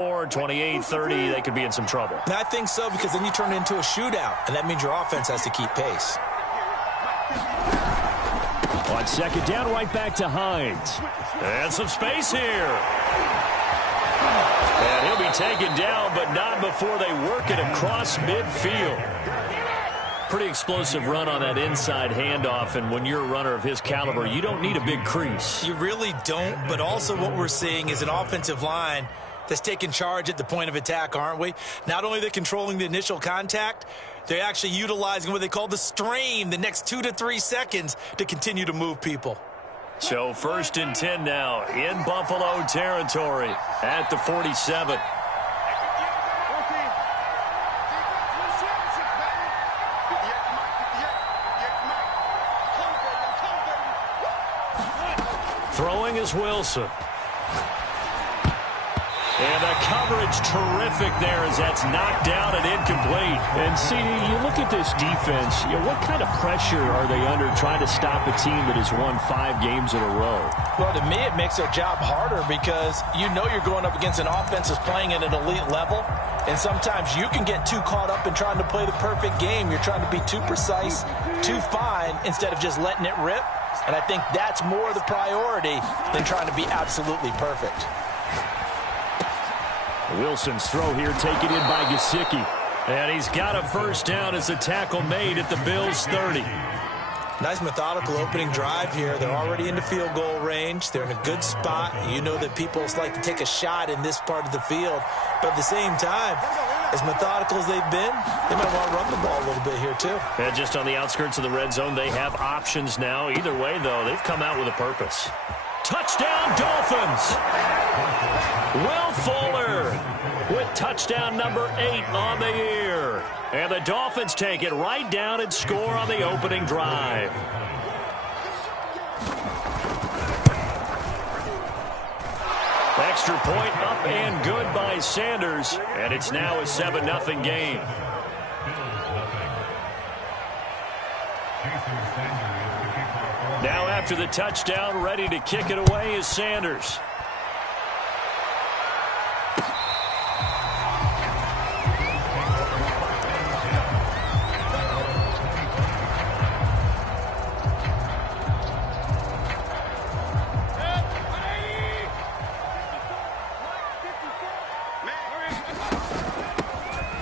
Or 28-30, they could be in some trouble. I think so, because then you turn it into a shootout, and that means your offense has to keep pace. On second down, right back to Hines. And some space here. And he'll be taken down, but not before they work it across midfield. Pretty explosive run on that inside handoff, and when you're a runner of his caliber, you don't need a big crease. You really don't, but also what we're seeing is an offensive line that's taking charge at the point of attack, aren't we? Not only are they controlling the initial contact, they're actually utilizing what they call the strain, the next 2 to 3 seconds, to continue to move people. So 1st and 10 now in Buffalo territory at the 47. Throwing is Wilson. And the coverage terrific there as that's knocked down and incomplete. And, CD, you look at this defense, what kind of pressure are they under trying to stop a team that has won 5 games in a row? Well, to me, it makes their job harder because you know you're going up against an offense that's playing at an elite level. And sometimes you can get too caught up in trying to play the perfect game. You're trying to be too precise, too fine, instead of just letting it rip. And I think that's more the priority than trying to be absolutely perfect. Wilson's throw here taken in by Gesicki. And he's got a first down as a tackle made at the Bills' 30. Nice methodical opening drive here. They're already into field goal range. They're in a good spot. You know that people like to take a shot in this part of the field. But at the same time, as methodical as they've been, they might want to run the ball a little bit here too. And just on the outskirts of the red zone, they have options now. Either way, though, they've come out with a purpose. Touchdown, Dolphins! Will Fuller with touchdown number 8 on the year. And the Dolphins take it right down and score on the opening drive. Extra point up and good by Sanders. And it's now a 7-0 game. Now after the touchdown, ready to kick it away is Sanders.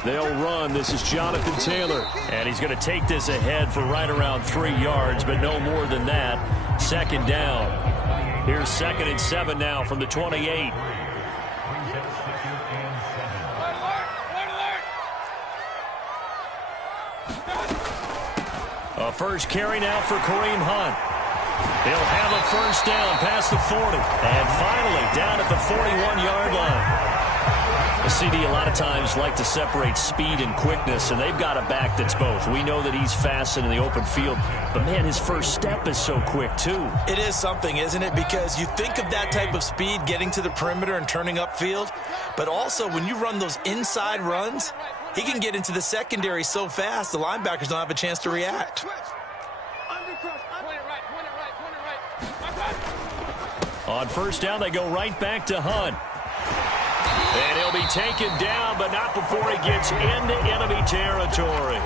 They'll run. This is Jonathan Taylor. And he's going to take this ahead for right around 3 yards, but no more than that. Second down. Here's 2nd and 7 now from the 28. A first carry now for Kareem Hunt. He'll have a first down past the 40. And finally down at the 41-yard line. The CD a lot of times like to separate speed and quickness, and they've got a back that's both. We know that he's fast in the open field, but, man, his first step is so quick, too. It is something, isn't it? Because you think of that type of speed getting to the perimeter and turning upfield, but also when you run those inside runs, he can get into the secondary so fast the linebackers don't have a chance to react. On first down, they go right back to Hunt. And he'll be taken down, but not before he gets into enemy territory.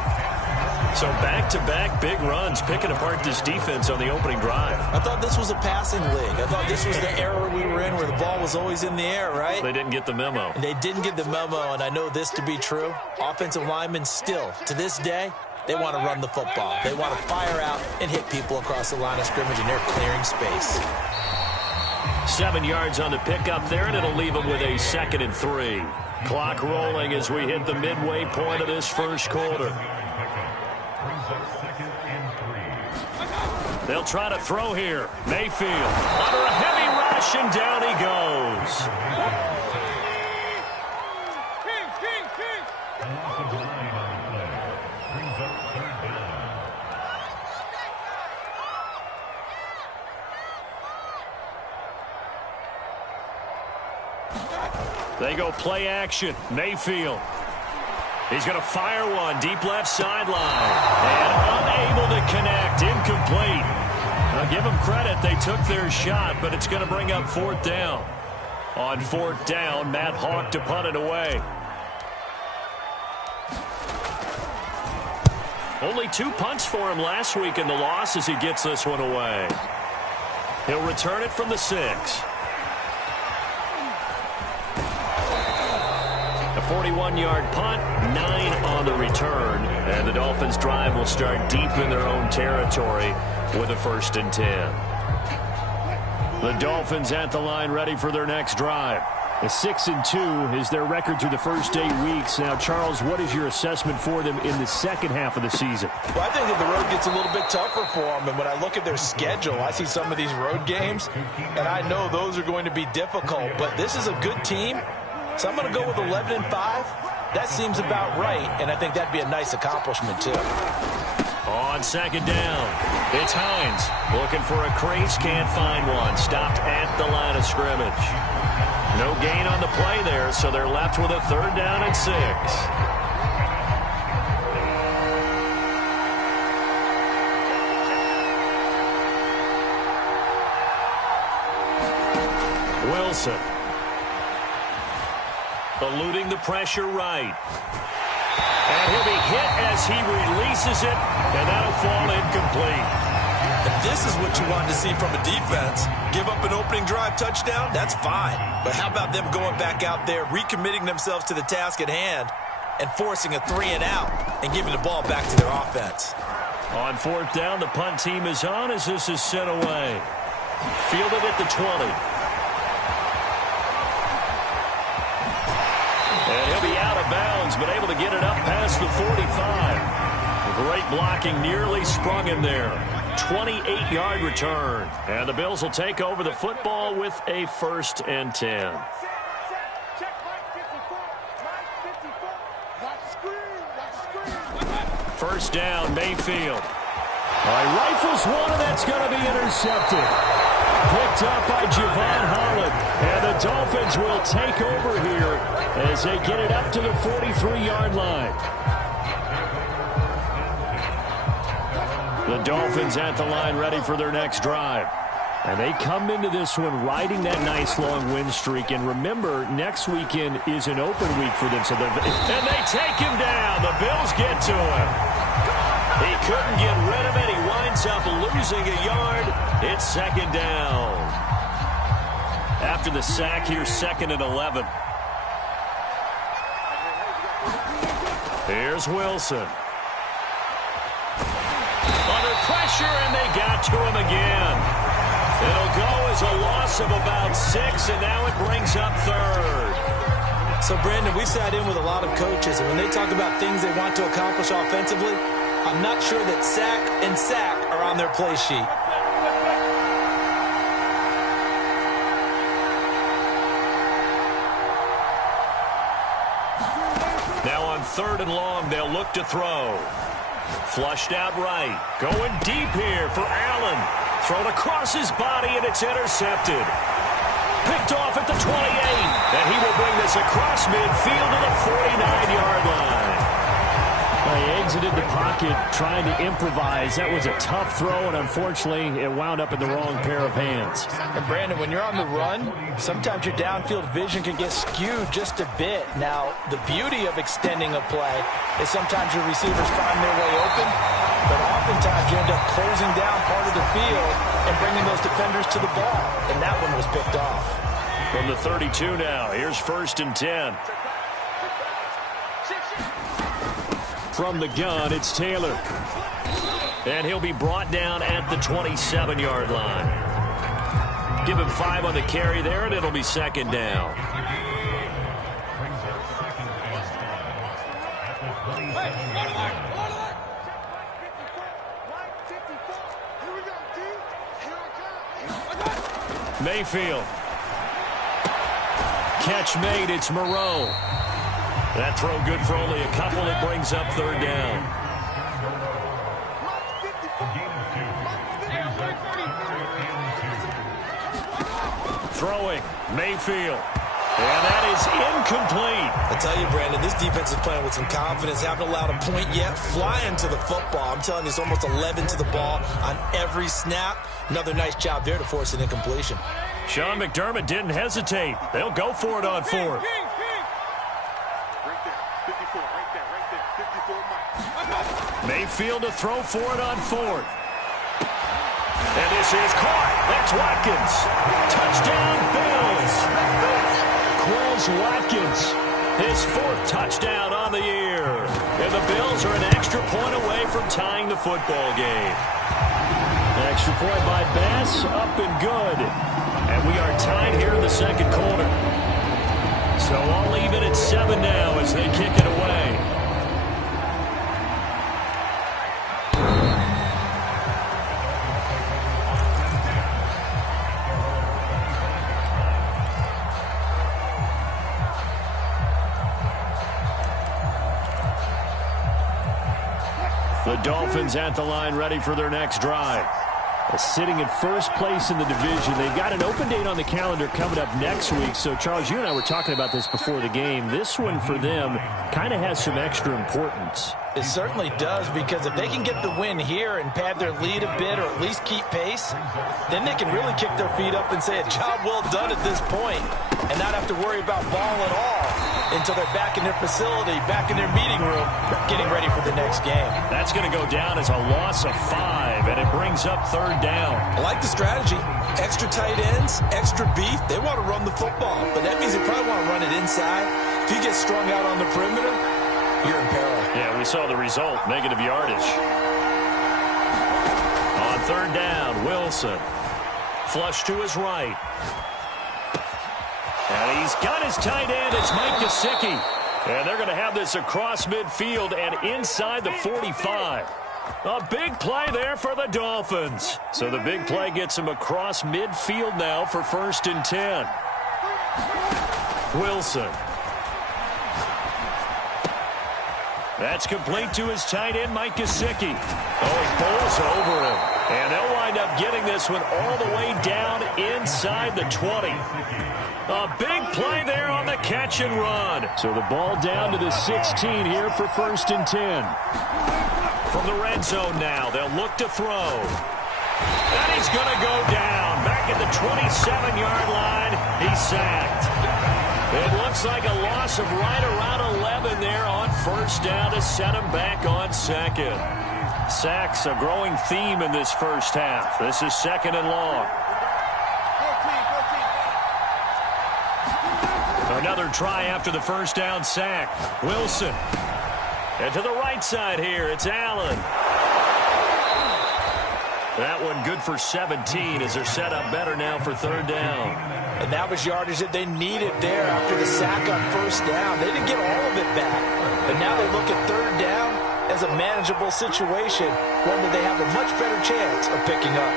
So back-to-back big runs, picking apart this defense on the opening drive. I thought this was a passing league. I thought this was the era we were in where the ball was always in the air, right? They didn't get the memo. They didn't get the memo, and I know this to be true. Offensive linemen still, to this day, they want to run the football. They want to fire out and hit people across the line of scrimmage, and they're clearing space. 7 yards on the pickup there, and it'll leave them with a 2nd and 3. Clock rolling as we hit the midway point of this first quarter. They'll try to throw here. Mayfield under a heavy rush, and down he goes. They go play action. Mayfield. He's going to fire one deep left sideline. And unable to connect. Incomplete. Now give them credit. They took their shot, but it's going to bring up 4th down. On 4th down, Matt Hawk to punt it away. Only 2 punts for him last week in the loss as he gets this one away. He'll return it from the 6. A 41-yard punt, 9 on the return. And the Dolphins' drive will start deep in their own territory with a 1st and 10. The Dolphins at the line ready for their next drive. A 6-2 is their record through the first 8 weeks. Now, Charles, what is your assessment for them in the second half of the season? Well, I think that the road gets a little bit tougher for them. And when I look at their schedule, I see some of these road games, and I know those are going to be difficult. But this is a good team, so I'm going to go with 11-5. That seems about right, and I think that'd be a nice accomplishment, too. On 2nd down, it's Hines looking for a crease, can't find one. Stopped at the line of scrimmage. No gain on the play there, so they're left with a 3rd down and 6. Wilson. Eluding the pressure right. And he'll be hit as he releases it, and that'll fall incomplete. If this is what you want to see from a defense, give up an opening drive touchdown, that's fine. But how about them going back out there, recommitting themselves to the task at hand, and forcing a 3-and-out and giving the ball back to their offense? On 4th down, the punt team is on as this is sent away. Fielded at the 20. And he'll be out of bounds, but able to get it up past the 45. Great blocking, nearly sprung him there. 28-yard return. And the Bills will take over the football with a 1st and 10. First down, Mayfield. All right, rifles one, and that's going to be intercepted. Picked up by Javon Holland. And the Dolphins will take over here as they get it up to the 43-yard line. The Dolphins at the line ready for their next drive. And they come into this one riding that nice long win streak. And remember, next weekend is an open week for them. And they take him down. The Bills get to him. He couldn't get rid of it. He winds up losing a yard. It's 2nd down. After the sack here, 2nd and 11. Here's Wilson. Under pressure, and they got to him again. It'll go as a loss of about 6, and now it brings up 3rd. So, Brandon, we sat in with a lot of coaches, and when they talk about things they want to accomplish offensively, I'm not sure that sack and sack are on their play sheet. Now on 3rd and long, they'll look to throw. Flushed out right. Going deep here for Allen. Thrown across his body, and it's intercepted. Picked off at the 28. And he will bring this across midfield to the 49-yard line. He exited the pocket trying to improvise. That was a tough throw, and unfortunately, it wound up in the wrong pair of hands. And, Brandon, when you're on the run, sometimes your downfield vision can get skewed just a bit. Now, the beauty of extending a play is sometimes your receivers find their way open, but oftentimes you end up closing down part of the field and bringing those defenders to the ball, and that one was picked off. From the 32 now, here's 1st and 10. From the gun, it's Taylor. And he'll be brought down at the 27-yard line. Give him 5 on the carry there, and it'll be 2nd down. Mayfield. Catch made, it's Moreau. That throw good for only a couple. It brings up 3rd down. Throwing, Mayfield. And that is incomplete. I tell you, Brandon, this defense is playing with some confidence. Haven't allowed a point yet. Flying to the football. I'm telling you, it's almost 11 to the ball on every snap. Another nice job there to force an incompletion. Sean McDermott didn't hesitate. They'll go for it on fourth. Mayfield to throw for it on fourth. And this is caught. That's Watkins. Touchdown, Bills. Quez Watkins, his fourth touchdown on the year. And the Bills are an extra point away from tying the football game. Extra point by Bass, up and good. And we are tied here in the second quarter. So I'll leave it at 7 now as they kick it away. The Dolphins at the line, ready for their next drive. Sitting in first place in the division. They've got an open date on the calendar coming up next week. So, Charles, you and I were talking about this before the game. This one for them kind of has some extra importance. It certainly does, because if they can get the win here and pad their lead a bit or at least keep pace, then they can really kick their feet up and say a job well done at this point and not have to worry about ball at all until they're back in their facility, back in their meeting room, getting ready for the next game. That's going to go down as a loss of 5, and it brings up third down. I like the strategy. Extra tight ends, extra beef. They want to run the football, but that means they probably want to run it inside. If you get strung out on the perimeter, you're in peril. Yeah, we saw the result, negative yardage. On third down, Wilson. Flush to his right. And he's got his tight end. It's Mike Gesicki. And they're going to have this across midfield and inside the 45. A big play there for the Dolphins. So the big play gets him across midfield now for 1st and 10. Wilson. That's complete to his tight end, Mike Gesicki. Oh, he bowls over him. And they'll wind up getting this one all the way down inside the 20. A big play there on the catch and run. So the ball down to the 16 here for 1st and 10. From the red zone now, they'll look to throw. And he's going to go down. Back at the 27-yard line, he's sacked. It looks like a loss of right around 11 there on first down to set him back on second. Sacks a growing theme in this first half. This is 2nd and long. Another try after the first down sack. Wilson. And to the right side here, it's Allen. That one good for 17 as they're set up better now for third down. And that was yardage that they needed there after the sack on first down. They didn't get all of it back. But now they look at third down as a manageable situation, one that they have a much better chance of picking up.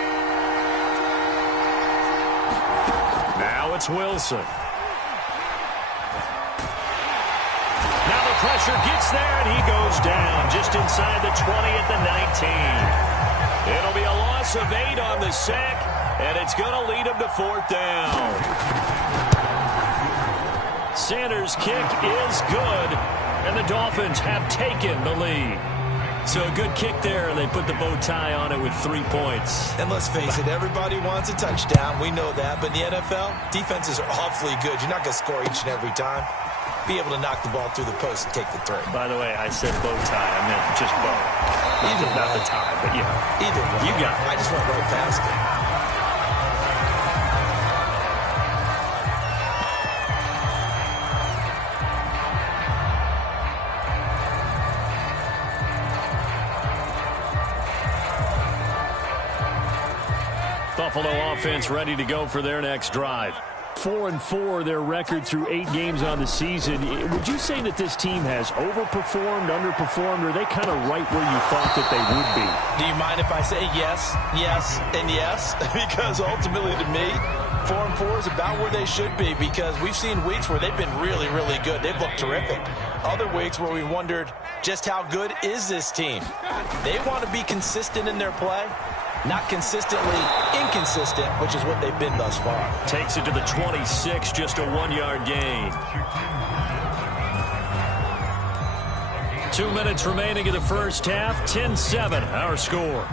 Now it's Wilson. Now the pressure gets there, and he goes down just inside the 20 at the 19. It'll be a loss of 8 on the sack, and it's going to lead him to 4th down. Sanders' kick is good, and the Dolphins have taken the lead. So a good kick there, and they put the bow tie on it with 3 points. And let's face it, everybody wants a touchdown. We know that. But in the NFL, defenses are awfully good. You're not going to score each and every time. Be able to knock the ball through the post and take the 3. By the way, I said bow tie. I meant just bow. Either not way. the tie, but yeah. Either way. You got it. I just went right past it. Buffalo offense ready to go for their next drive. 4-4, their record through 8 games on the season. Would you say that this team has overperformed, underperformed, or are they kind of right where you thought that they would be? Do you mind if I say yes, yes, and yes? Because ultimately to me, 4-4 is about where they should be, because we've seen weeks where they've been really, really good. They've looked terrific. Other weeks where we wondered just how good is this team. They want to be consistent in their play. Not consistently inconsistent, which is what they've been thus far. Takes it to the 26, just a 1-yard gain. 2 minutes remaining in the first half, 10-7, our score.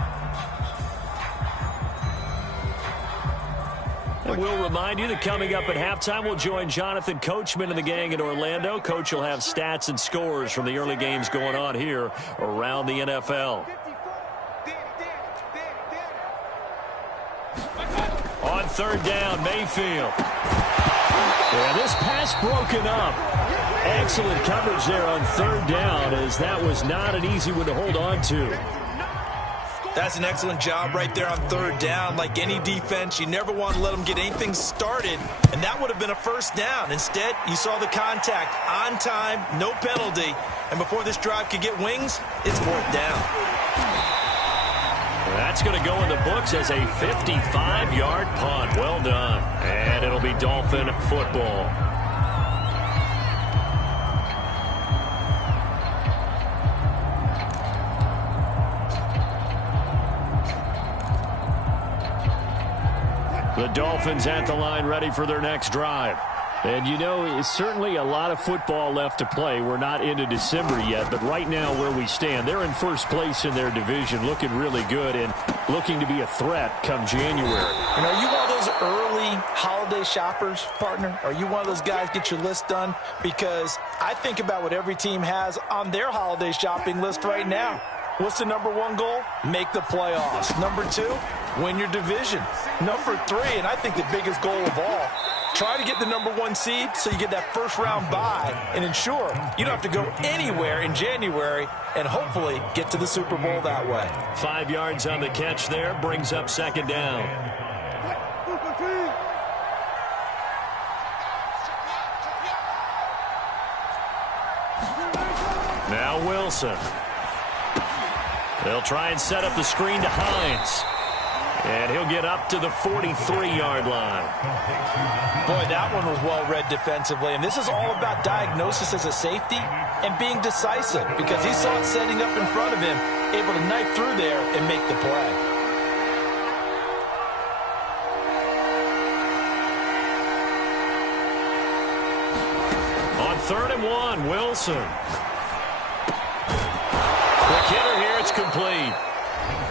And we'll remind you that coming up at halftime, we'll join Jonathan Coachman and the gang in Orlando. Coach will have stats and scores from the early games going on here around the NFL. On third down, Mayfield. Yeah, this pass broken up. Excellent coverage there on third down, as that was not an easy one to hold on to. That's an excellent job right there on third down. Like any defense, you never want to let them get anything started, and that would have been a first down. Instead, you saw the contact on time, no penalty, and before this drive could get wings, it's fourth down. That's going to go in the books as a 55-yard punt. Well done. And it'll be Dolphin football. The Dolphins at the line, ready for their next drive. And, you know, it's certainly a lot of football left to play. We're not into December yet, but right now where we stand, they're in first place in their division, looking really good and looking to be a threat come January. And are you one of those early holiday shoppers, partner? Are you one of those guys get your list done? Because I think about what every team has on their holiday shopping list right now. What's the number one goal? Make the playoffs. Number two, win your division. Number three, and I think the biggest goal of all, try to get the number one seed so you get that first round bye and ensure you don't have to go anywhere in January and hopefully get to the Super Bowl that way. 5 yards on the catch there, brings up second down. Now Wilson. They'll try and set up the screen to Hines. And he'll get up to the 43-yard line. Boy, that one was well read defensively. And this is all about diagnosis as a safety and being decisive, because he saw it setting up in front of him, able to knife through there and make the play. On 3rd and 1, Wilson. Quick hitter here, it's complete.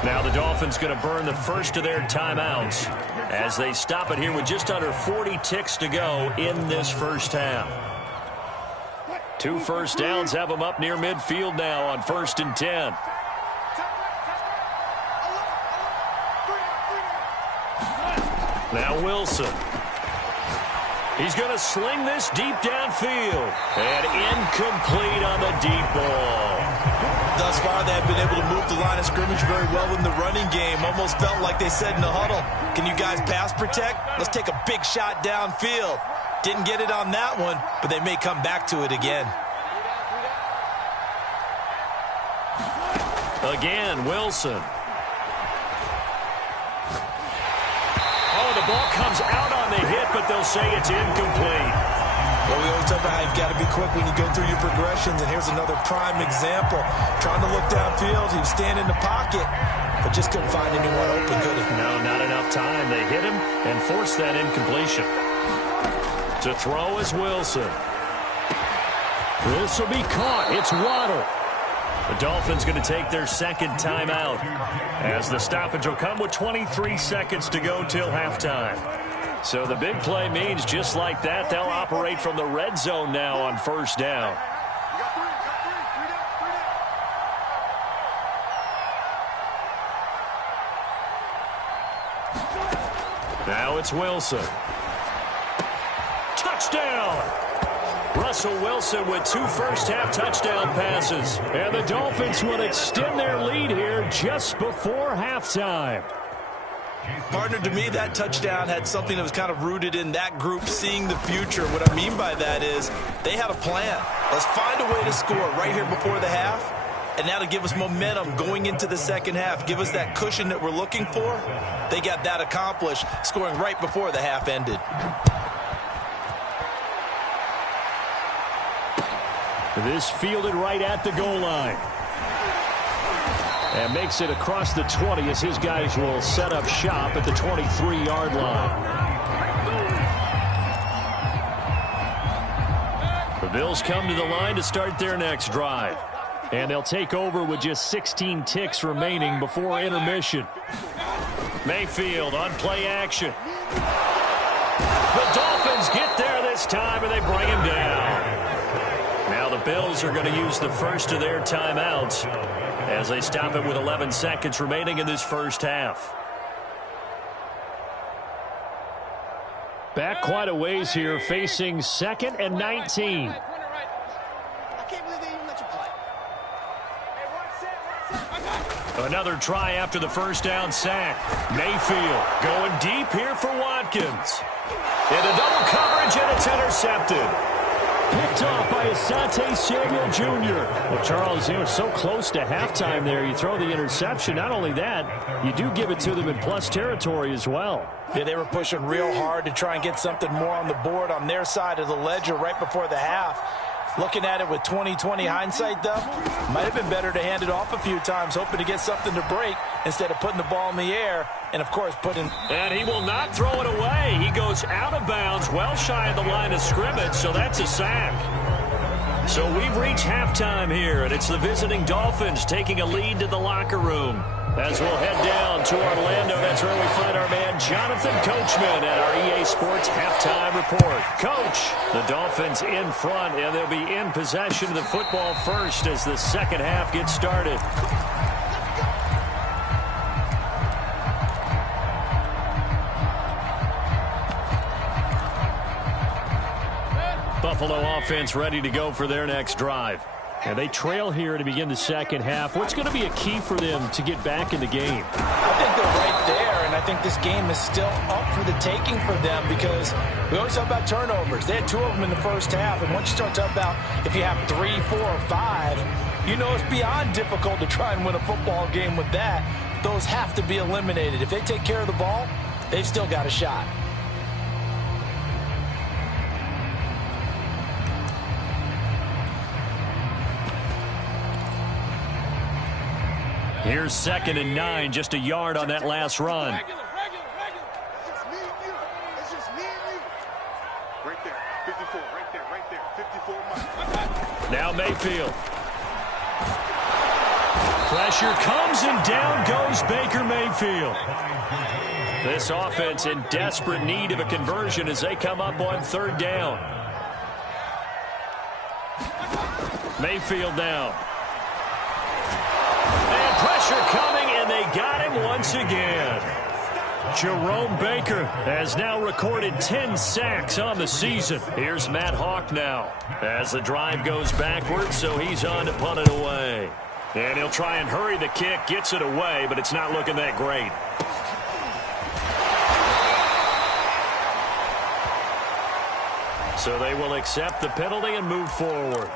Now the Dolphins going to burn the first of their timeouts as they stop it here with just under 40 ticks to go in this first half. 2 first downs have them up near midfield now on 1st and 10. Now Wilson. He's going to sling this deep downfield. And incomplete on the deep ball. Thus far, they have been able to move the line of scrimmage very well in the running game. Almost felt like they said in the huddle, can you guys pass protect? Let's take a big shot downfield. Didn't get it on that one, but they may come back to it again. Again, Wilson. Oh, the ball comes out on the hit, but they'll say it's incomplete. Well, we always talk about how you've got to be quick when you go through your progressions, and here's another prime example. Trying to look downfield, he was standing in the pocket, but just couldn't find anyone open, could he? No, not enough time. They hit him and forced that incompletion. To throw is Wilson. This will be caught. It's Waddle. The Dolphins going to take their second timeout as the stoppage will come with 23 seconds to go till halftime. So the big play means just like that, they'll operate from the red zone now on 1st down. Now it's Wilson. Touchdown! Russell Wilson with 2 first-half touchdown passes. And the Dolphins will extend their lead here just before halftime. Partner, to me, that touchdown had something that was kind of rooted in that group seeing the future. What I mean by that is they had a plan. Let's find a way to score right here before the half, and that'll give us momentum going into the second half, give us that cushion that we're looking for. They got that accomplished, scoring right before the half ended. This fielded right at the goal line. And makes it across the 20 as his guys will set up shop at the 23-yard line. The Bills come to the line to start their next drive. And they'll take over with just 16 ticks remaining before intermission. Mayfield on play action. The Dolphins get there this time, and they bring him down. Now the Bills are going to use the first of their timeouts as they stop it with 11 seconds remaining in this first half. Back quite a ways here, facing 2nd and 19. Another try after the first down sack. Mayfield going deep here for Watkins. Into double coverage, and it's intercepted. Picked off by Asante Samuel Jr. Well, Charles, so close to halftime there. You throw the interception. Not only that, you do give it to them in plus territory as well. Yeah, they were pushing real hard to try and get something more on the board on their side of the ledger right before the half. Looking at it with 20/20 hindsight, though, might have been better to hand it off a few times, hoping to get something to break instead of putting the ball in the air and, of course, And he will not throw it away. He goes out of bounds, well shy of the line of scrimmage, so that's a sack. So we've reached halftime here, and it's the visiting Dolphins taking a lead to the locker room. As we'll head down to Orlando, that's where we find our man Jonathan Coachman at our EA Sports Halftime Report. Coach, the Dolphins in front, and they'll be in possession of the football first as the second half gets started. Buffalo offense ready to go for their next drive. And they trail here to begin the second half. What's going to be a key for them to get back in the game? I think they're right there, and I think this game is still up for the taking for them because we always talk about turnovers. They had 2 of them in the first half, and once you start talking about if you have 3, 4, or 5, you know it's beyond difficult to try and win a football game with that. Those have to be eliminated. If they take care of the ball, they've still got a shot. Here's 2nd and 9, just a yard on that last run. It's just me and you. It's just me and you. Right there, 54, right there, 54 miles. Now Mayfield. Pressure comes, and down goes Baker Mayfield. This offense in desperate need of a conversion as they come up on 3rd down. Mayfield now. Pressure coming, and they got him once again. Jerome Baker has now recorded 10 sacks on the season. Here's Matt Hawk now as the drive goes backwards, so he's on to punt it away. And he'll try and hurry the kick, gets it away, but it's not looking that great. So they will accept the penalty and move forward.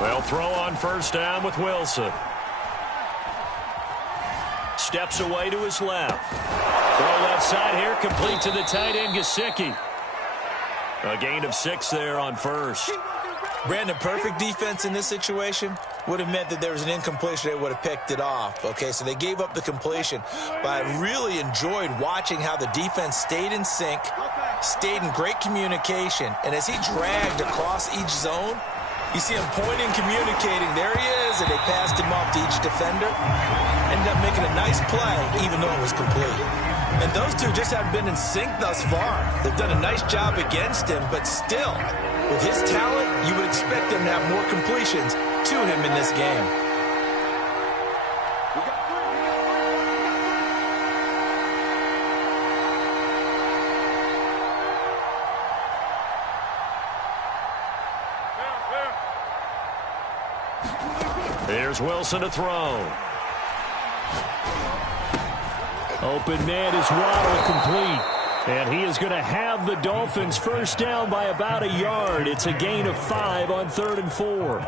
They'll throw on 1st down with Wilson. Steps away to his left. Throw left side here, complete to the tight end, Gesicki. A gain of 6 there on 1st. Brandon, perfect defense in this situation would have meant that there was an incompletion. They would have picked it off. Okay, so they gave up the completion. But I really enjoyed watching how the defense stayed in sync, stayed in great communication. And as he dragged across each zone, you see him pointing, communicating. There he is, and they passed him off to each defender. Ended up making a nice play, even though it was complete. And those two just haven't been in sync thus far. They've done a nice job against him, but still, with his talent, you would expect them to have more completions to him in this game. Here's Wilson to throw. Open man is Waddle, complete. And he is going to have the Dolphins 1st down by about a yard. It's a gain of 5 on 3rd and 4.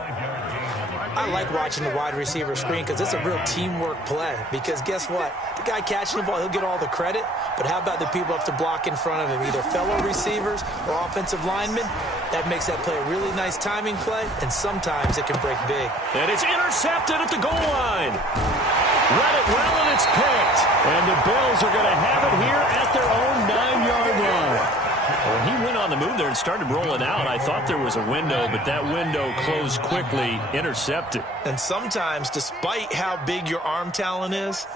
I like watching the wide receiver screen because it's a real teamwork play. Because guess what? The guy catching the ball, he'll get all the credit. But how about the people up to block in front of him, either fellow receivers or offensive linemen? That makes that play a really nice timing play, and sometimes it can break big. And it's intercepted at the goal line. Read it well, and it's picked. And the Bills are going to have it here at their own 9-yard line. When he went on the move there and started rolling out, I thought there was a window, but that window closed quickly, intercepted. And sometimes, despite how big your arm talent is,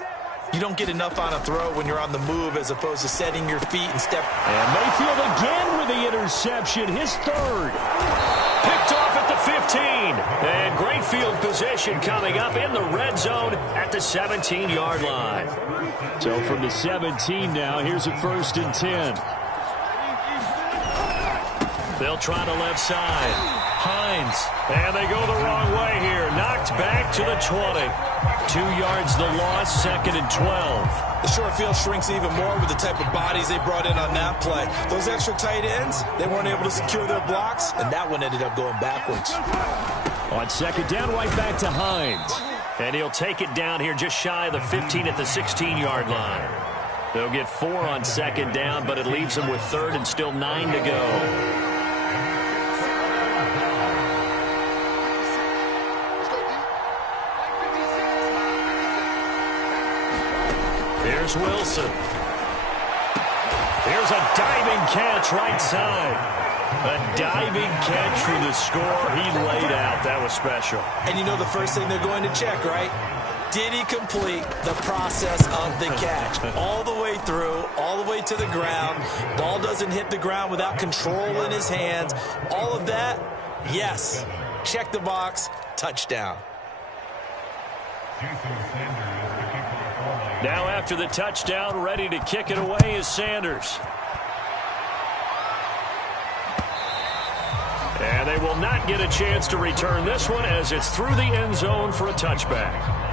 you don't get enough on a throw when you're on the move as opposed to setting your feet and step. And Mayfield again with the interception, his third. Picked off at the 15. And great field position coming up in the red zone at the 17-yard line. So from the 17 now, here's a 1st and 10. They'll try the left side. Hines. And they go the wrong way here. Knocked back to the 20. 2 yards the loss, 2nd and 12. The short field shrinks even more with the type of bodies they brought in on that play. Those extra tight ends, they weren't able to secure their blocks, And that one ended up going backwards. On 2nd down, right back to Hines. And he'll take it down here just shy of the 15 at the 16-yard line. They'll get 4 on 2nd down, but it leaves them with 3rd and still 9 to go. Here's Wilson. Here's a diving catch right side. A diving catch for the score. He laid out. That was special. And you know the first thing they're going to check, right? Did he complete the process of the catch? All the way through, all the way to the ground. Ball doesn't hit the ground without control in his hands. All of that, yes. Check the box, touchdown. Now after the touchdown, ready to kick it away is Sanders. And they will not get a chance to return this one as it's through the end zone for a touchback.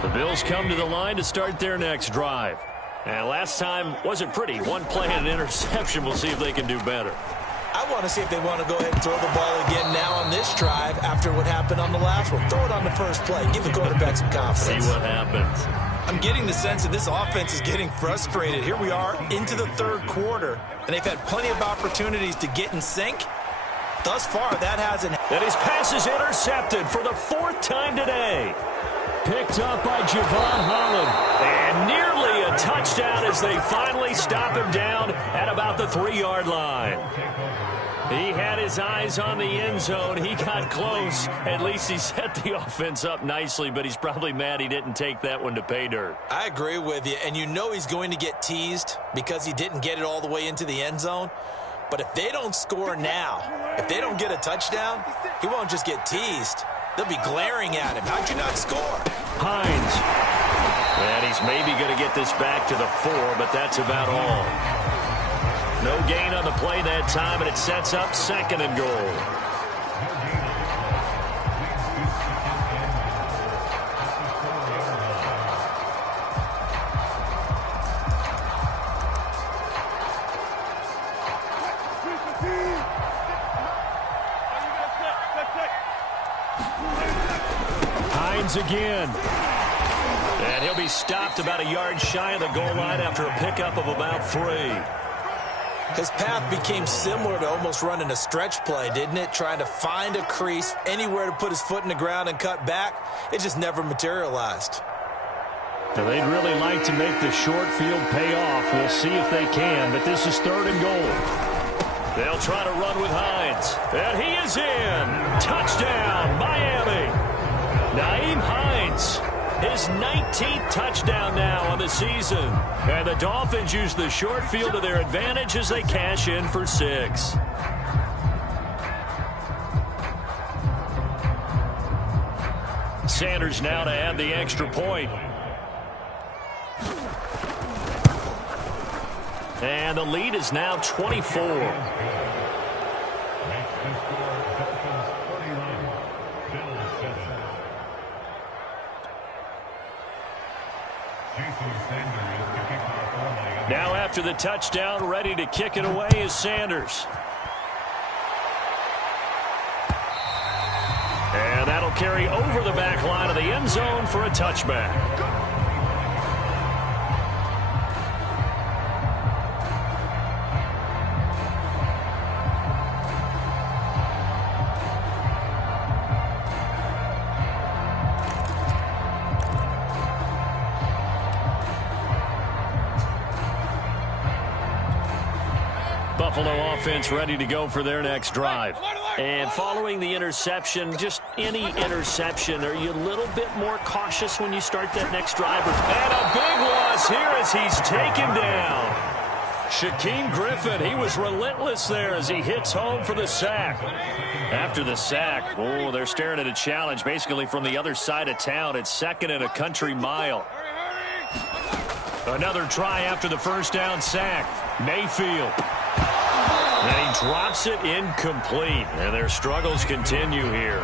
The Bills come to the line to start their next drive. And last time wasn't pretty. One play and an interception. We'll see if they can do better. I want to see if they want to go ahead and throw the ball again now on this drive after what happened on the last one. Throw it on the first play. Give the quarterback some confidence. See what happens. I'm getting the sense that this offense is getting frustrated. Here we are into the 3rd quarter, and they've had plenty of opportunities to get in sync. Thus far, that hasn't. And his pass is intercepted for the 4th time today. Picked up by Javon Holland. And nearly a touchdown as they finally stop him down at about the 3-yard line. He had his eyes on the end zone. He got close. At least he set the offense up nicely, but he's probably mad he didn't take that one to pay dirt. I agree with you, and you know he's going to get teased because he didn't get it all the way into the end zone. But if they don't score now, if they don't get a touchdown, he won't just get teased. They'll be glaring at him. How'd you not score? Hines. And he's maybe going to get this back to the 4, but that's about all. No gain on the play that time, and it sets up 2nd and goal. Hines again. And he'll be stopped about a yard shy of the goal line after a pickup of about 3. His path became similar to almost running a stretch play, didn't it? Trying to find a crease, anywhere to put his foot in the ground and cut back. It just never materialized. Now they'd really like to make the short field pay off. We'll see if they can, but this is 3rd and goal. They'll try to run with Hines. And he is in. Touchdown, Miami. Nyheim Hines. His 19th touchdown now on the season. And the Dolphins use the short field to their advantage as they cash in for 6. Sanders now to add the extra point. And the lead is now 24. Now after the touchdown, ready to kick it away is Sanders. And that'll carry over the back line of the end zone for a touchback. Buffalo offense ready to go for their next drive. And following the interception, just any interception, are you a little bit more cautious when you start that next drive? And a big loss here as he's taken down. Shaquem Griffin, he was relentless there as he hits home for the sack. After the sack, oh, they're staring at a challenge basically from the other side of town. It's 2nd and a country mile. Another try after the first down sack. Mayfield. And he drops it incomplete. And their struggles continue here.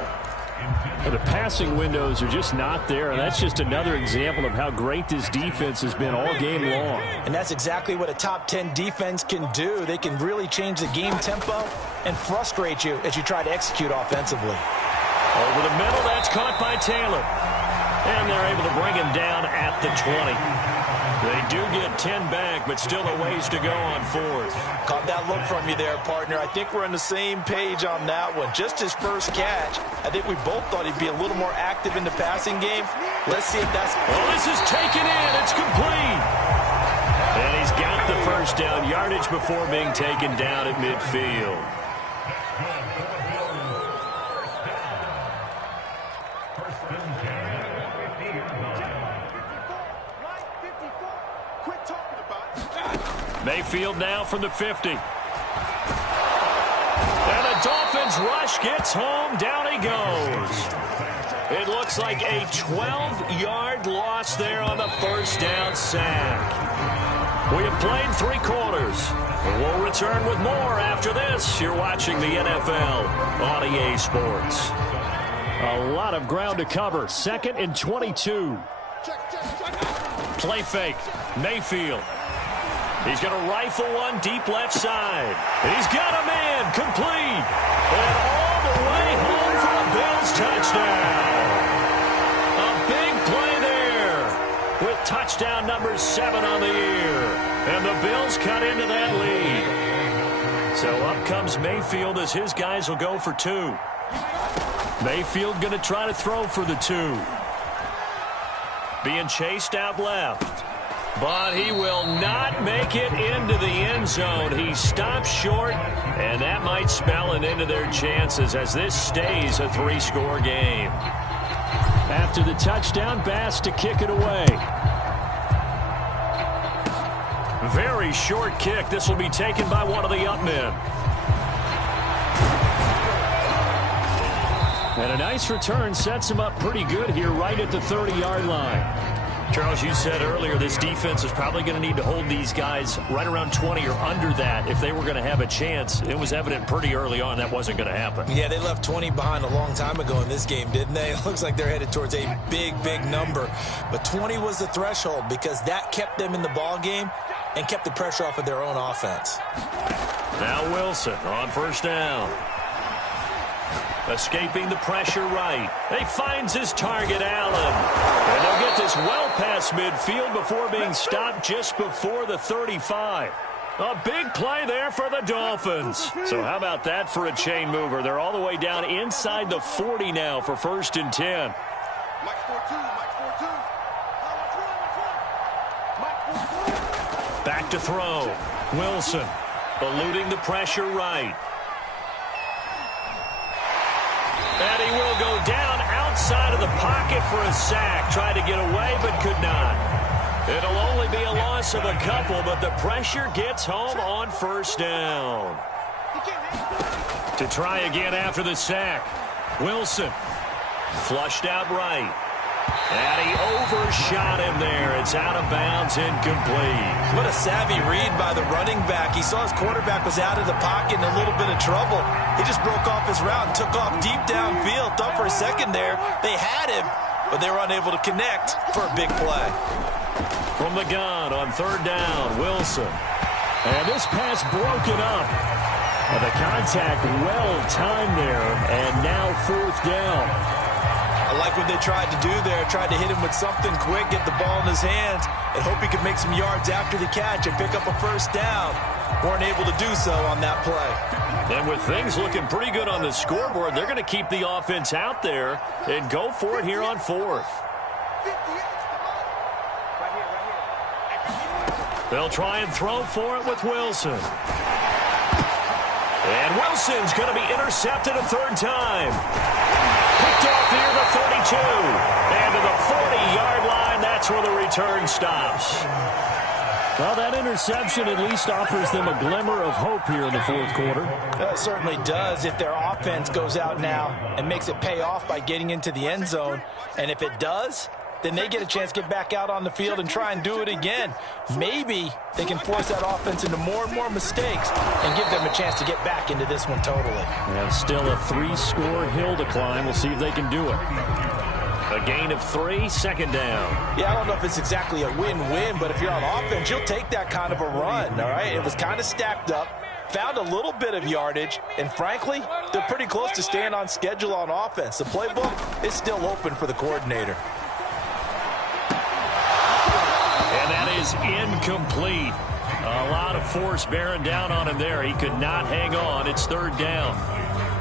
The passing windows are just not there, and that's just another example of how great this defense has been all game long. And that's exactly what a top 10 defense can do. They can really change the game tempo and frustrate you as you try to execute offensively. Over the middle, that's caught by Taylor. And they're able to bring him down at the 20. They do get 10 back, but still a ways to go on 4th. Caught that look from you there, partner. I think we're on the same page on that one. Just his first catch, I think we both thought he'd be a little more active in the passing game. Let's see if that's... Well, this is taken in. It's complete. And he's got the first down yardage before being taken down at midfield. Mayfield now from the 50. And the Dolphins rush gets home. Down he goes. It looks like a 12-yard loss there on the first down sack. We have played 3 quarters. We'll return with more after this. You're watching the NFL on EA Sports. A lot of ground to cover. 2nd and 22. Play fake. Mayfield. He's going to rifle one deep left side. He's got a man complete. And all the way home for a Bills touchdown. A big play there with touchdown number 7 on the year. And the Bills cut into that lead. So up comes Mayfield as his guys will go for 2. Mayfield going to try to throw for the 2. Being chased out left. But he will not make it into the end zone. He stops short, and that might spell an end to their chances as this stays a 3-score game. After the touchdown, Bass to kick it away. Very short kick. This will be taken by one of the up men. And a nice return sets him up pretty good here right at the 30-yard line. Charles, you said earlier this defense is probably going to need to hold these guys right around 20 or under that if they were going to have a chance. It was evident pretty early on that wasn't going to happen. Yeah, they left 20 behind a long time ago in this game, didn't they? It looks like they're headed towards a big, big number. But 20 was the threshold because that kept them in the ball game and kept the pressure off of their own offense. Now Wilson on first down. Escaping the pressure right. He finds his target, Allen. And they'll get this well past midfield before being stopped just before the 35. A big play there for the Dolphins. So how about that for a chain mover? They're all the way down inside the 40 now for 1st and 10. Back to throw. Wilson eluding the pressure right. And he will go down outside of the pocket for a sack. Tried to get away, but could not. It'll only be a loss of a couple, but the pressure gets home on first down. To try again after the sack. Wilson flushed out right. And he first shot in there. It's out of bounds, incomplete. What a savvy read by the running back. He saw his quarterback was out of the pocket in a little bit of trouble. He just broke off his route and took off deep downfield. Thought for a second there they had him, but they were unable to connect for a big play. From the gun on third down, Wilson. And this pass broken up. And the contact well timed there, and now fourth down. I like what they tried to do there. Tried to hit him with something quick, get the ball in his hands, and hope he could make some yards after the catch and pick up a first down. Weren't able to do so on that play. And with things looking pretty good on the scoreboard, they're going to keep the offense out there and go for it here on fourth. They'll try and throw for it with Wilson. And Wilson's going to be intercepted a third time. Picked off near the 32. And to the 40-yard line, that's where the return stops. Well, that interception at least offers them a glimmer of hope here in the fourth quarter. It certainly does if their offense goes out now and makes it pay off by getting into the end zone. And if it does, then they get a chance to get back out on the field and try and do it again. Maybe they can force that offense into more and more mistakes and give them a chance to get back into this one totally. And still a 3-score hill to climb. We'll see if they can do it. A gain of 3, second down. Yeah, I don't know if it's exactly a win-win, but if you're on offense, you'll take that kind of a run, all right? It was kind of stacked up, found a little bit of yardage, and frankly, they're pretty close to staying on schedule on offense. The playbook is still open for the coordinator. And that is incomplete. A lot of force bearing down on him there. He could not hang on. It's third down.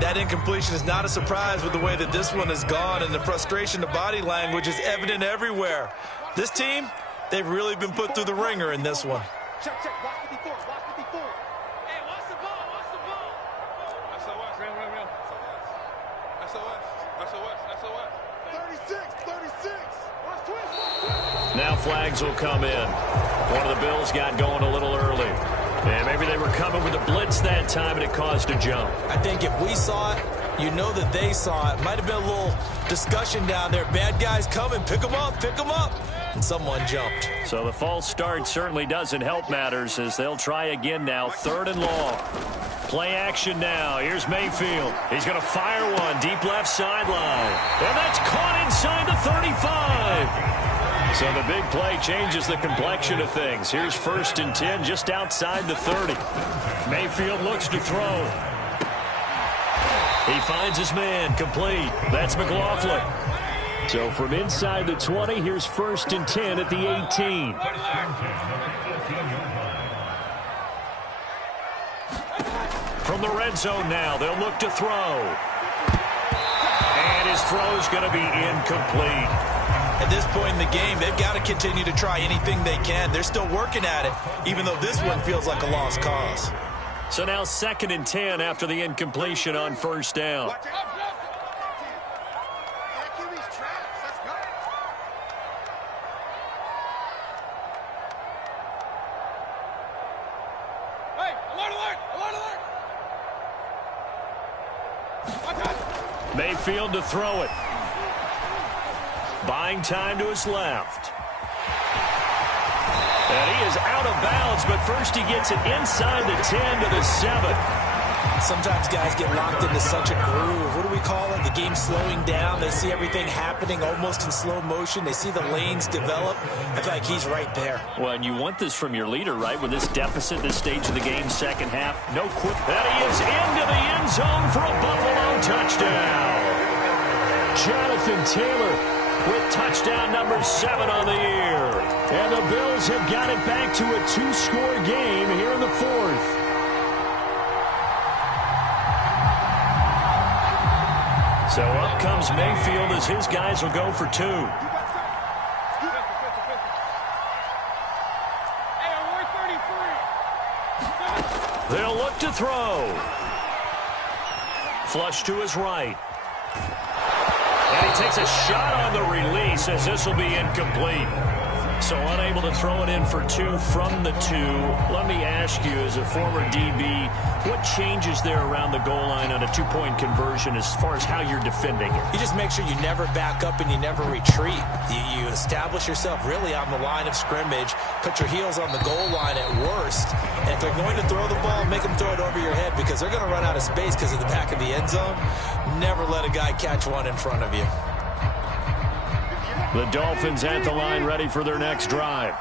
That incompletion is not a surprise with the way that this one has gone, and the frustration, the body language is evident everywhere. This team, they've really been put through the ringer in this one. Check, block 54, block 54. Hey, watch the ball, watch the ball. SOS, real. SOS. 36. Watch twist. Now flags will come in. One of the Bills got going a little early. And maybe they were coming with a blitz that time, and it caused a jump. I think if we saw it, you know that they saw it. Might have been a little discussion down there. Bad guys coming, pick them up. And someone jumped. So the false start certainly doesn't help matters as they'll try again now. Third and long. Play action now. Here's Mayfield. He's going to fire one deep left sideline. And that's caught inside the 35. So the big play changes the complexion of things. Here's 1st and 10 just outside the 30. Mayfield looks to throw. He finds his man complete. That's McLaughlin. So from inside the 20, here's 1st and 10 at the 18. From the red zone now, they'll look to throw. And his throw's going to be incomplete. At this point in the game, they've got to continue to try anything they can. They're still working at it, even though this one feels like a lost cause. So now 2nd and 10 after the incompletion on 1st down. Mayfield to throw it. Buying time to his left. And he is out of bounds, but first he gets it inside the 10 to the 7. Sometimes guys get locked into such a groove. What do we call it? The game slowing down. They see everything happening almost in slow motion. They see the lanes develop. I feel like he's right there. Well, and you want this from your leader, right? With this deficit, this stage of the game, second half. No quick. And he is into the end zone for a Buffalo touchdown. Jonathan Taylor with touchdown number 7 on the year. And the Bills have got it back to a 2-score game here in the 4th. So up comes Mayfield as his guys will go for 2. They'll look to throw. Flush to his right. And he takes a shot on the release as this will be incomplete. So unable to throw it in for 2 from the 2. Let me ask you, as a former DB, what changes there around the goal line on a 2-point conversion as far as how you're defending it? You just make sure you never back up and you never retreat. You establish yourself really on the line of scrimmage, put your heels on the goal line at worst, and if they're going to throw the ball, make them throw it over your head because they're going to run out of space because of the back of the end zone. Never let a guy catch one in front of you. The Dolphins at the line, ready for their next drive.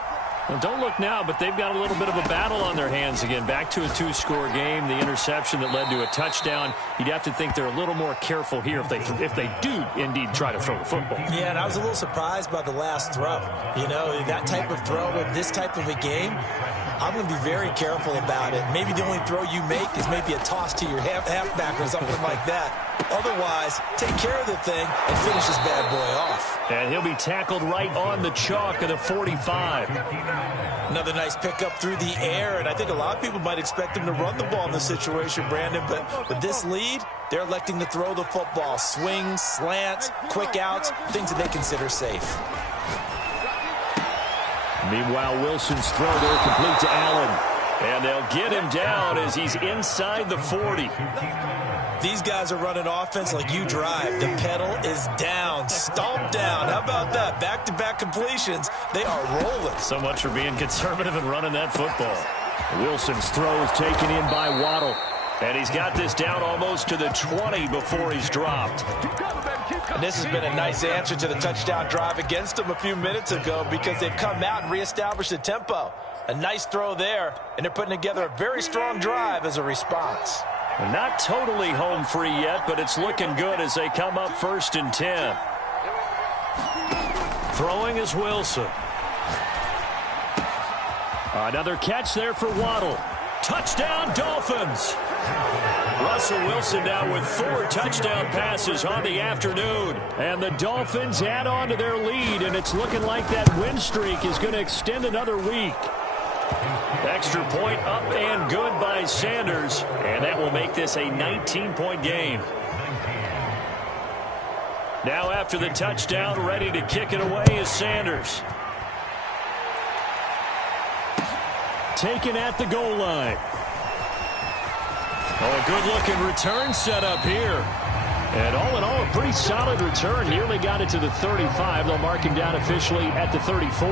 Well, don't look now, but they've got a little bit of a battle on their hands again. Back to a 2-score game. The interception that led to a touchdown. You'd have to think they're a little more careful here if they do indeed try to throw the football. Yeah, and I was a little surprised by the last throw. You know, that type of throw in this type of a game, I'm going to be very careful about it. Maybe the only throw you make is maybe a toss to your halfback or something like that. Otherwise, take care of the thing and finish this bad boy off. And he'll be tackled right on the chalk of the 45. Another nice pickup through the air, and I think a lot of people might expect him to run the ball in this situation, Brandon, but with this lead, they're electing to throw the football. Swings, slants, quick outs, things that they consider safe. Meanwhile, Wilson's throw there complete to Allen. And they'll get him down as he's inside the 40. These guys are running offense like you drive. The pedal is down, stomped down. How about that? Back-to-back completions. They are rolling. So much for being conservative and running that football. Wilson's throw is taken in by Waddle. And he's got this down almost to the 20 before he's dropped. And this has been a nice answer to the touchdown drive against them a few minutes ago because they've come out and reestablished the tempo. A nice throw there, and they're putting together a very strong drive as a response. Not totally home free yet, but it's looking good as they come up 1st and 10. Throwing is Wilson. Another catch there for Waddle. Touchdown, Dolphins! Russell Wilson now with 4 touchdown passes on the afternoon. And the Dolphins add on to their lead, and it's looking like that win streak is going to extend another week. Extra point up and good by Sanders, and that will make this a 19-point game. Now after the touchdown, ready to kick it away is Sanders. Taken at the goal line. Oh, a good-looking return set up here. And all in all, a pretty solid return. Nearly got it to the 35. They'll mark him down officially at the 34.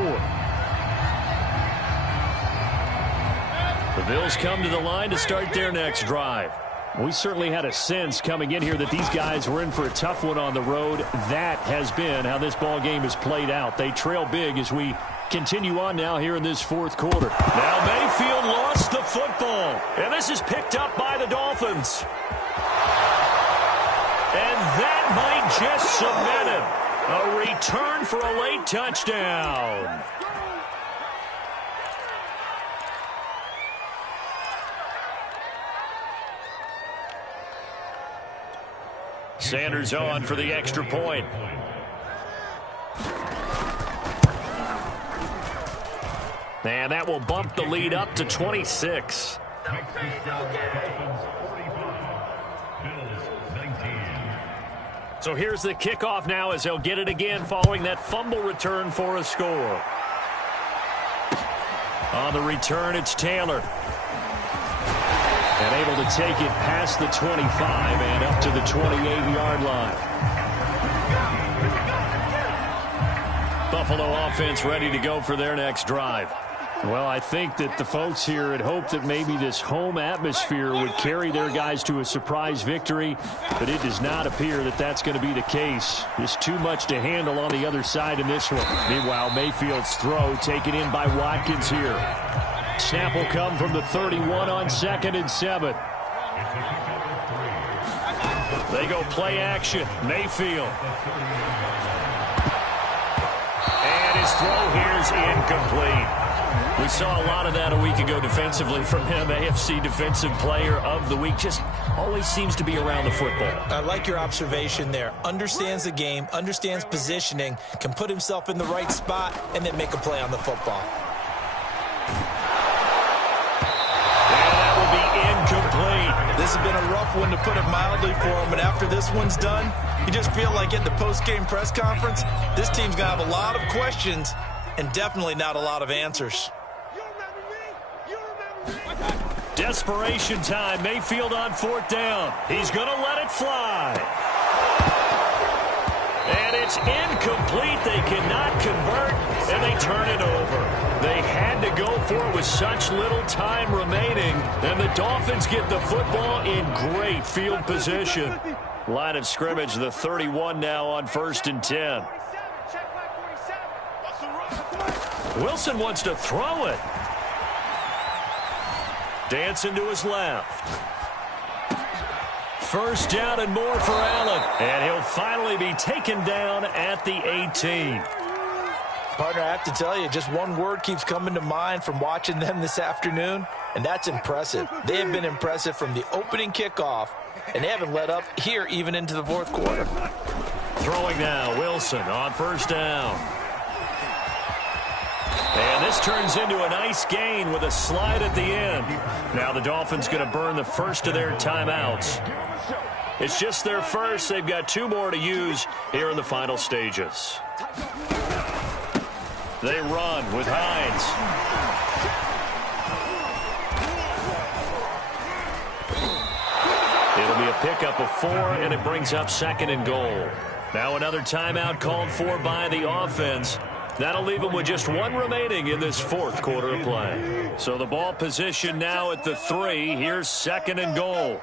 The Bills come to the line to start their next drive. We certainly had a sense coming in here that these guys were in for a tough one on the road. That has been how this ball game has played out. They trail big as we continue on now here in this 4th quarter. Now Mayfield lost the football. And this is picked up by the Dolphins. And that might just cement him. A return for a late touchdown. Sanders on for the extra point. And that will bump the lead up to 26. So here's the kickoff now as they'll get it again following that fumble return for a score. On the return, it's Taylor. And able to take it past the 25 and up to the 28-yard line. Buffalo offense ready to go for their next drive. Well, I think that the folks here had hoped that maybe this home atmosphere would carry their guys to a surprise victory, but it does not appear that that's going to be the case. Just too much to handle on the other side in this one. Meanwhile, Mayfield's throw taken in by Watkins here. Snap will come from the 31 on 2nd and 7. They go play action. Mayfield. And his throw here is incomplete. We saw a lot of that a week ago defensively from him. AFC Defensive Player of the Week. Just always seems to be around the football. I like your observation there. Understands the game, understands positioning, can put himself in the right spot, and then make a play on the football. And that will be incomplete. This has been a rough one to put it mildly for him, and after this one's done, you just feel like at the post-game press conference, this team's going to have a lot of questions and definitely not a lot of answers. Desperation time. Mayfield on 4th down. He's going to let it fly. And it's incomplete. They cannot convert, and they turn it over. They had to go for it with such little time remaining, and the Dolphins get the football in great field position. Line of scrimmage, the 31 now on 1st and 10. Wilson wants to throw it. Dancing to his left. 1st down and more for Allen. And he'll finally be taken down at the 18. Partner, I have to tell you, just one word keeps coming to mind from watching them this afternoon, and that's impressive. They have been impressive from the opening kickoff, and they haven't let up here even into the 4th quarter. Throwing now, Wilson on 1st down. And this turns into a nice gain with a slide at the end. Now the Dolphins going to burn the first of their timeouts. It's just their first. They've got 2 more to use here in the final stages. They run with Hines. It'll be a pickup of 4, and it brings up 2nd and goal. Now another timeout called for by the offense. That'll leave them with just 1 remaining in this 4th quarter of play. So the ball position now at the 3. Here's 2nd and goal.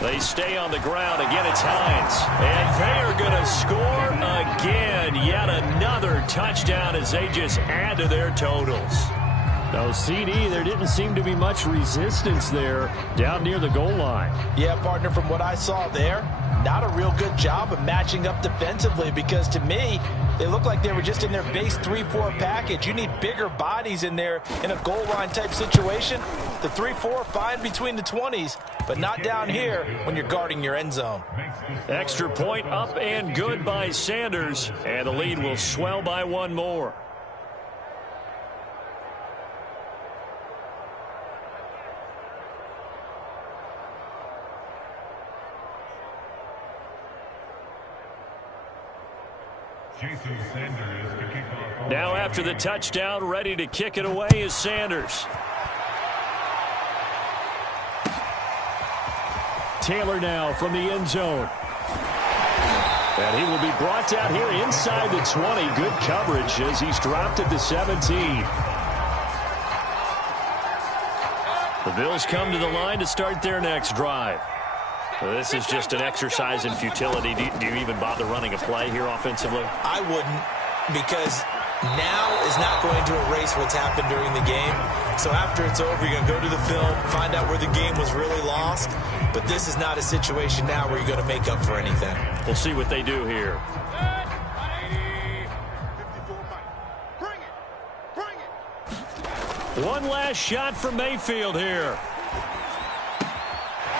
They stay on the ground. Again, it's Hines. And they are going to score again. Yet another touchdown as they just add to their totals. No, CD, there didn't seem to be much resistance there down near the goal line. Yeah, partner, from what I saw there, not a real good job of matching up defensively, because to me, they look like they were just in their base 3-4 package. You need bigger bodies in there in a goal line type situation. The 3-4 fine between the 20s, but not down here when you're guarding your end zone. Extra point up and good by Sanders, and the lead will swell by 1 more. Now after the touchdown, ready to kick it away is Sanders. Taylor now from the end zone. And he will be brought down here inside the 20. Good coverage as he's dropped at the 17. The Bills come to the line to start their next drive. This is just an exercise in futility. Do you even bother running a play here offensively? I wouldn't, because now is not going to erase what's happened during the game. So after it's over, you're going to go to the film, find out where the game was really lost. But this is not a situation now where you're going to make up for anything. We'll see what they do here. One last shot for Mayfield here.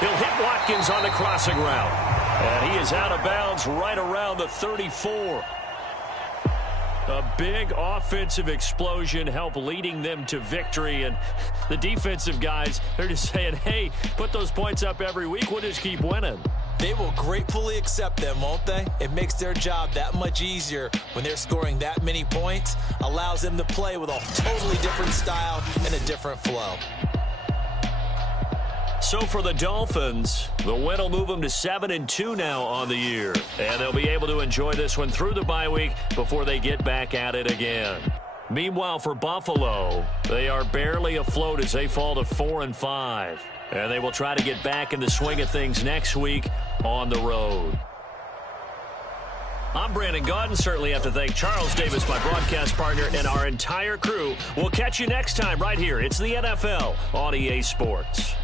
He'll hit Watkins on the crossing route. And he is out of bounds right around the 34. A big offensive explosion helped leading them to victory. And the defensive guys, they're just saying, hey, put those points up every week. We'll just keep winning. They will gratefully accept them, won't they? It makes their job that much easier when they're scoring that many points. Allows them to play with a totally different style and a different flow. So for the Dolphins, the win will move them to 7-2 now on the year. And they'll be able to enjoy this one through the bye week before they get back at it again. Meanwhile, for Buffalo, they are barely afloat as they fall to 4-5. And they will try to get back in the swing of things next week on the road. I'm Brandon Gaudin. Certainly have to thank Charles Davis, my broadcast partner, and our entire crew. We'll catch you next time right here. It's the NFL on EA Sports.